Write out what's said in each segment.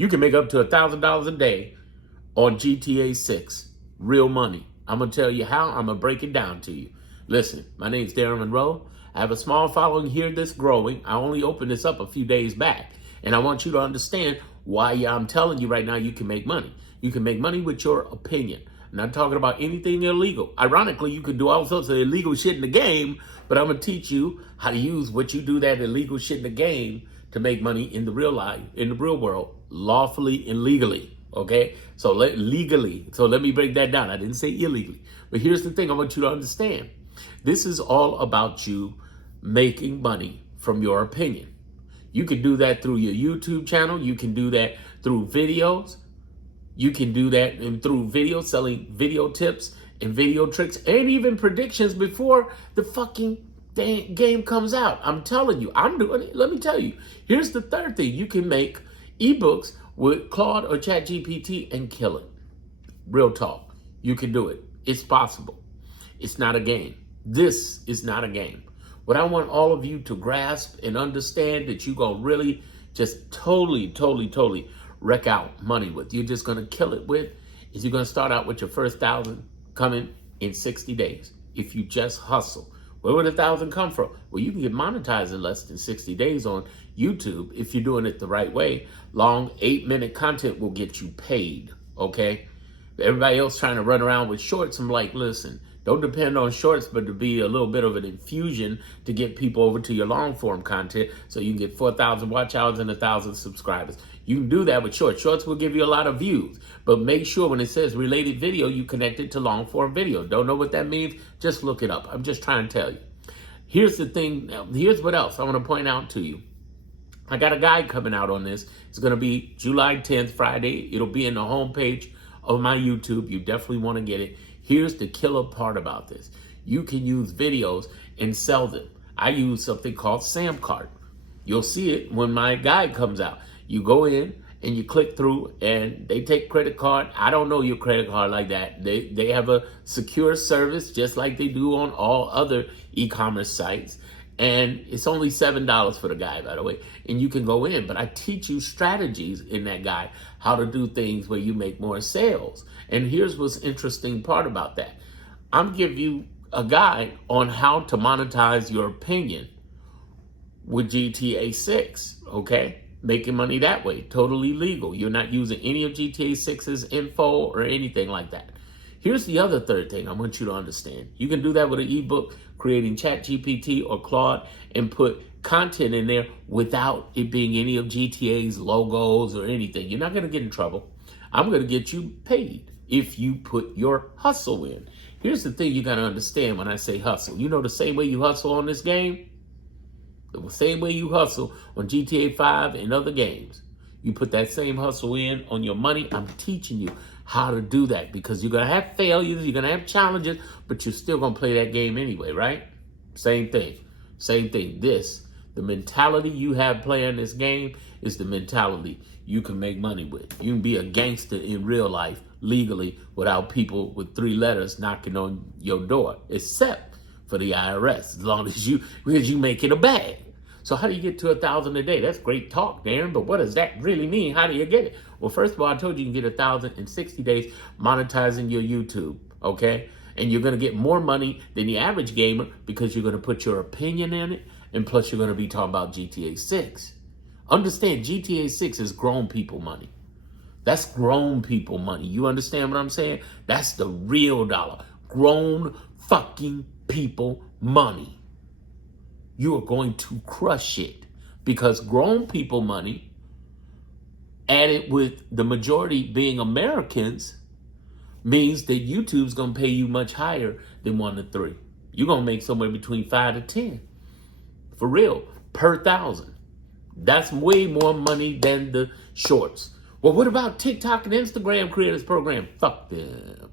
You can make up to $1,000 a day on GTA 6. Real money. I'm going to tell you how. I'm going to break it down to you. Listen, my name's Darren Monroe. I have a small following here that's growing. I only opened this up a few days back. And I want you to understand why I'm telling you right now you can make money. You can make money with your opinion. I'm not talking about anything illegal. Ironically, you can do all sorts of illegal shit in the game, but I'm going to teach you how to use what you do that illegal shit in the game to make money in the real life, in the real world, lawfully and legally. Okay? So legally. So let me break that down. I didn't say illegally. But here's the thing I want you to understand. This is all about you making money from your opinion. You can do that through your YouTube channel. You can do that through videos. You can do that through video, selling video tips and video tricks and even predictions before the fucking game comes out. I'm telling you, I'm doing it. Let me tell you. Here's the third thing. You can make ebooks with Claude or ChatGPT and kill it. Real talk. You can do it. It's possible. It's not a game. This is not a game. What I want all of you to grasp and understand that you're going to really just totally wreck out money with, you're just going to kill it with, is you're going to start out with your first 1,000 coming in 60 days. If you just hustle. Where would 1,000 come from? Well, you can get monetized in less than 60 days on YouTube if you're doing it the right way. Long 8-minute content will get you paid, okay? Everybody else trying to run around with shorts, I'm like, listen, don't depend on shorts, but to be a little bit of an infusion to get people over to your long form content so you can get 4,000 watch hours and 1,000 subscribers. You can do that with shorts. Shorts will give you a lot of views, but make sure when it says related video, you connect it to long form video. Don't know what that means? Just look it up. I'm just trying to tell you. Here's the thing. Here's what else I want to point out to you. I got a guide coming out on this. It's going to be July 10th, Friday. It'll be in the homepage of my YouTube. You definitely want to get it. Here's the killer part about this. You can use videos and sell them. I use something called Samcart. You'll see it when my guide comes out. You go in and you click through and they take credit card. I don't know your credit card like that. They have a secure service just like they do on all other e-commerce sites. And it's only $7 for the guide, by the way. And you can go in, but I teach you strategies in that guide, how to do things where you make more sales. And here's what's interesting part about that. I'm giving you a guide on how to monetize your opinion with GTA 6, okay? Making money that way, totally legal. You're not using any of GTA 6's info or anything like that. Here's the other third thing I want you to understand. You can do that with an ebook, creating ChatGPT or Claude, and put content in there without it being any of GTA's logos or anything. You're not going to get in trouble. I'm going to get you paid if you put your hustle in. Here's the thing you got to understand when I say hustle. You know the same way you hustle on this game? The same way you hustle on GTA 5 and other games. You put that same hustle in on your money. I'm teaching you how to do that because you're going to have failures, you're going to have challenges, but you're still going to play that game anyway, right? Same thing. Same thing. The mentality you have playing this game is the mentality you can make money with. You can be a gangster in real life legally without people with 3 letters knocking on your door, except for the IRS, as long as because you make it a bag. So how do you get to 1,000 a day? That's great talk, Darren, but what does that really mean? How do you get it? Well, first of all, I told you can get 1,000 in 60 days monetizing your YouTube, okay? And you're going to get more money than the average gamer because you're going to put your opinion in it, and plus you're going to be talking about GTA 6. Understand, GTA 6 is grown people money. That's grown people money. You understand what I'm saying? That's the real dollar. Grown fucking people money. You are going to crush it because grown people money, added with the majority being Americans, means that YouTube's going to pay you much higher than 1 to 3. You're going to make somewhere between 5 to 10. For real, per 1,000. That's way more money than the shorts. Well, what about TikTok and Instagram creators program? Fuck them.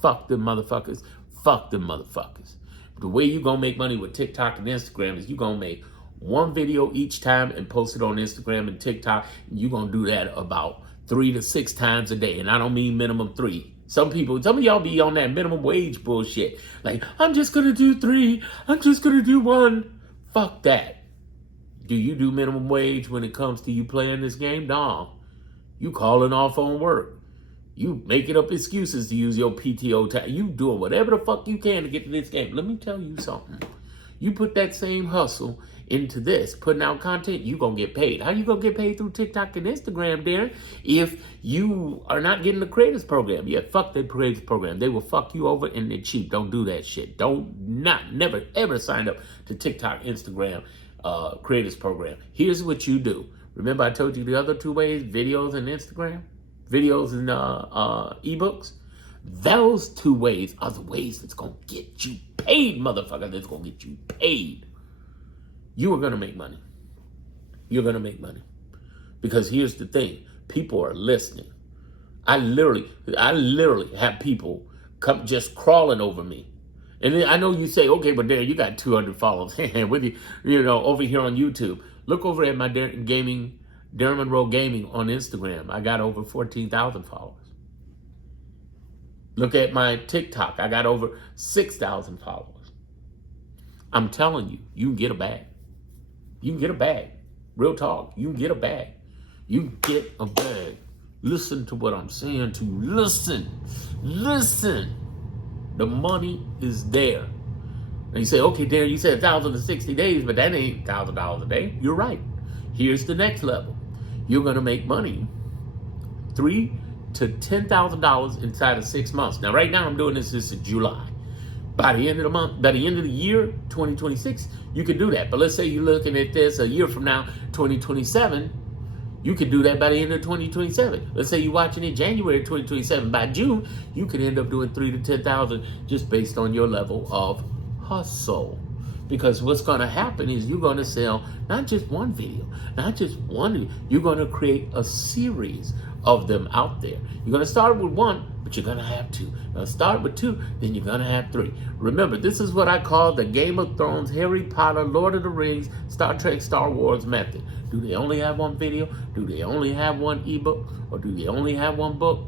Fuck them motherfuckers. Fuck them motherfuckers. The way you're going to make money with TikTok and Instagram is you're going to make one video each time and post it on Instagram and TikTok. And you're going to do that about 3 to 6 times a day. And I don't mean minimum 3. Some of y'all be on that minimum wage bullshit. Like, I'm just going to do 3. I'm just going to do 1. Fuck that. Do you do minimum wage when it comes to you playing this game? No. You calling off on work. You making up excuses to use your PTO time. You doing whatever the fuck you can to get to this game. Let me tell you something. You put that same hustle into this, putting out content, you gonna get paid. How you gonna get paid? Through TikTok and Instagram, Darren, if you are not getting the creators program? Yeah, fuck that creators program. They will fuck you over and they're cheap. Don't do that shit. Never, ever sign up to TikTok, Instagram, creators program. Here's what you do. Remember I told you the other two ways, videos and Instagram? Videos and ebooks? Those two ways are the ways that's going to get you paid, motherfucker. That's going to get you paid. You are going to make money. You're going to make money. Because here's the thing. People are listening. I literally have people come just crawling over me. And I know you say, okay, but there you got 200 followers with you, over here on YouTube. Look over at my Darren Monroe Gaming on Instagram. I got over 14,000 followers. Look at my TikTok. I got over 6,000 followers. I'm telling you, you can get a bag. You can get a bag. Real talk. You can get a bag. You can get a bag. Listen to what I'm saying to you. Listen. The money is there. And you say, okay, Darren, you said 1,060 days, but that ain't $1,000 a day. You're right. Here's the next level. You're going to make money $3,000 to $10,000 inside of 6 months. Now, right now, I'm doing this in July. By the end of the month, by the end of the year, 2026, you can do that. But let's say you're looking at this a year from now, 2027, you could do that by the end of 2027. Let's say you're watching it January 2027. By June, you could end up doing $3,000 to $10,000 just based on your level of hustle. Because what's going to happen is you're going to sell not just one video, you're going to create a series of them out there. You're going to start with one, but you're going to have two. You're going to start with two, then you're going to have three. Remember, this is what I call the Game of Thrones, Harry Potter, Lord of the Rings, Star Trek, Star Wars method. Do they only have one video? Do they only have one ebook? Or do they only have one book?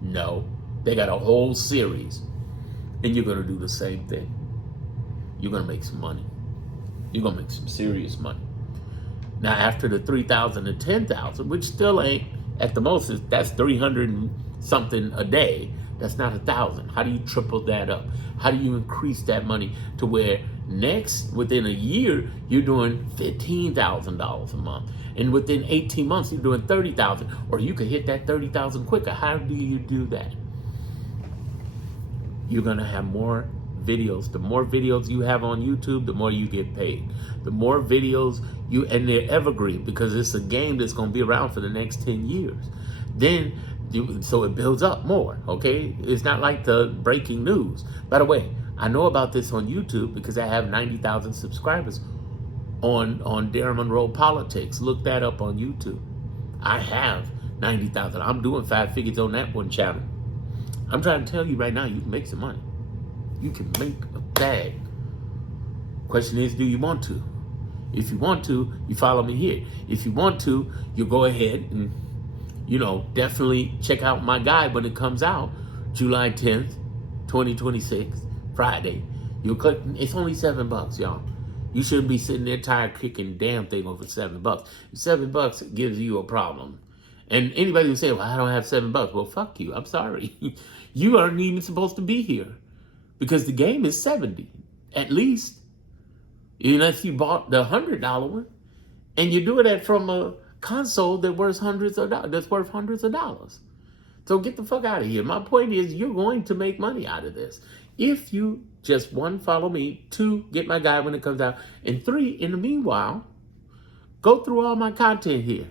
No. They got a whole series. And you're going to do the same thing. You're going to make some money. You're going to make some serious money. Now, after the 3,000 to 10,000, which still ain't, at the most, that's 300 and something a day. That's not 1,000. How do you triple that up? How do you increase that money to where within a year, you're doing $15,000 a month. And within 18 months, you're doing 30,000, or you could hit that 30,000 quicker. How do you do that? You're going to have more videos. The more videos you have on YouTube, the more you get paid. The more videos and they're evergreen because it's a game that's going to be around for the next 10 years. So it builds up more, okay? It's not like the breaking news. By the way, I know about this on YouTube because I have 90,000 subscribers on Darren Monroe Politics. Look that up on YouTube. I have 90,000. I'm doing 5 figures on that one channel. I'm trying to tell you right now, you can make some money. You can make a bag. Question is, do you want to? If you want to, you follow me here. If you want to, you go ahead and, definitely check out my guide when it comes out, July 10th, 2026, Friday. You'll click, it's only $7, y'all. You shouldn't be sitting there tired kicking damn thing over $7. $7 gives you a problem. And anybody who say, well, I don't have $7, well, fuck you. I'm sorry. You aren't even supposed to be here. Because the game is 70, at least. Unless you bought the $100 one, and you're doing that from a console that's worth hundreds of dollars. So get the fuck out of here. My point is, you're going to make money out of this. If you just, 1, follow me, 2, get my guide when it comes out, and 3, in the meanwhile, go through all my content here.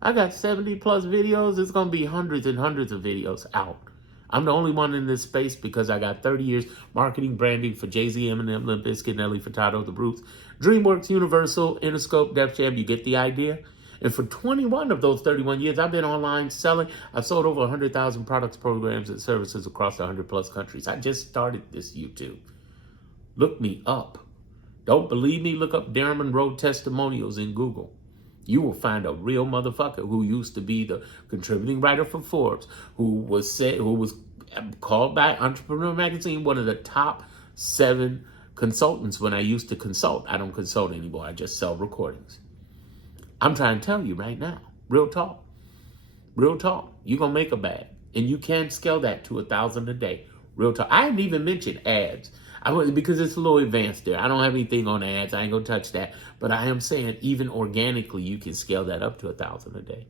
I got 70 plus videos. It's going to be hundreds and hundreds of videos out. I'm the only one in this space because I got 30 years marketing, branding for Jay-Z, Eminem, Limp Bizkit, Nelly Furtado, The Roots, DreamWorks, Universal, Interscope, Def Jam. You get the idea? And for 21 of those 31 years, I've been online selling. I've sold over 100,000 products, programs, and services across 100 plus countries. I just started this YouTube. Look me up. Don't believe me? Look up Darren Monroe testimonials in Google. You will find a real motherfucker who used to be the contributing writer for Forbes, who was called by Entrepreneur Magazine one of the top 7 consultants when I used to consult. I don't consult anymore. I just sell recordings. I'm trying to tell you right now, real talk. Real talk. You're going to make a bag. And you can scale that to 1,000 a day. Real talk. I haven't even mentioned ads. Because it's a little advanced there. I don't have anything on ads. I ain't going to touch that. But I am saying even organically, you can scale that up to 1,000 a day.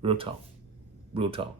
Real talk. Real talk.